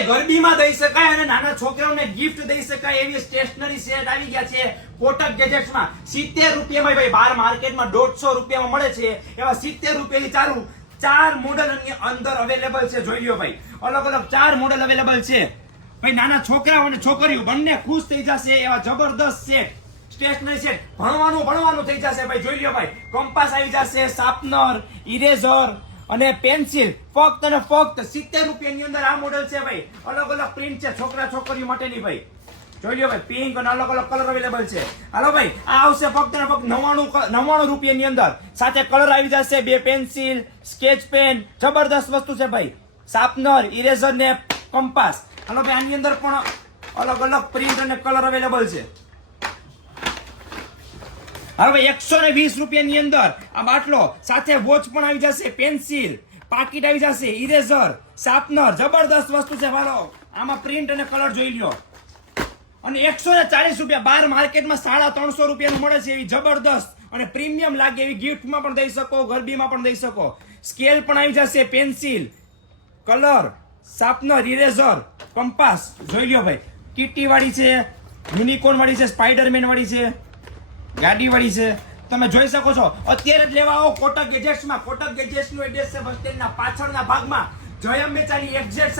ભાઈ ગરબીમાં દઈ શકાય અને નાના છોકરાઓને ગિફ્ટ દઈ શકાય એવી સ્ટેશનરી સેટ આવી ગયા છે કોટક ગેજેટ્સમાં 70 રૂપિયામાં ભાઈ બાર માર્કેટમાં 150 રૂપિયામાં મળે છે એવા 70 રૂપિયાથી ચાલુ 4 મોડેલ ની અંદર અવેલેબલ છે જોઈ લ્યો ભાઈ અલગ અલગ 4 મોડેલ અવેલેબલ છે ભાઈ નાના છોકરાઓ અને છોકરીઓ બંને ખુશ થઈ જશે એવા જબરદસ્ત સેટ સ્ટેશનરી સેટ ભણવાનું થઈ જશે ભાઈ જોઈ લ્યો ભાઈ કંપાસ આવી જશે શાર્પનર ઇરેઝર અને પેન્સિલ ફક્ત અને ફક્ત 70 રૂપિયાની અંદર આ મોડેલ છે ભાઈ અલગ અલગ પ્રિન્ટ છે છોકરા છોકરીઓ માટેની ભાઈ જોઈ લ્યો ભાઈ પિંક અને અલગ અલગ કલર અવેલેબલ છે હાલો ભાઈ આ આવશે ફક્ત અને ફક્ત 99 રૂપિયાની અંદર સાથે કલર આવી જશે બે પેન્સિલ સ્કેચ પેન જબરદસ્ત વસ્તુ છે ભાઈ શાર્પનર ઇરેઝર ને કંપાસ હાલો ભાઈ આની અંદર પણ અલગ અલગ પ્રિન્ટ અને કલર અવેલેબલ છે હવે 120 રૂપિયાની અંદર આ બાટલો સાથે વોચ પણ આવી જશે પેન્સિલ પાકીટ આવી જશે ઇરેઝર શાર્પનર જબરદસ્ત વસ્તુ છે ભાલો આમાં પ્રિન્ટ અને કલર જોઈ લ્યો અને 140 રૂપિયા બાર માર્કેટમાં 350 રૂપિયાનું મળે છે એવી જબરદસ્ત અને પ્રીમિયમ લાગે એવી ગિફ્ટમાં પણ દઈ શકો ગરબીમાં પણ દઈ શકો સ્કેલ પણ આવી જશે pencil colour sharpener eraser compass જોઈ લ્યો ભાઈ કીટી વાળી છે યુનિકોર્ન વાળી છે સ્પાઈડરમેન વાળી છે ગાડી વાળી છે તમે જોઈ શકો છો અત્યારે જ લેવા આવો કોટક ગેજેટ્સમાં કોટક ગેજેટ્સનું એડ્રેસ છે બસ સ્ટેન્ડના પાછળના ભાગમાં જયમ મેચાની એક્ઝેક્ટ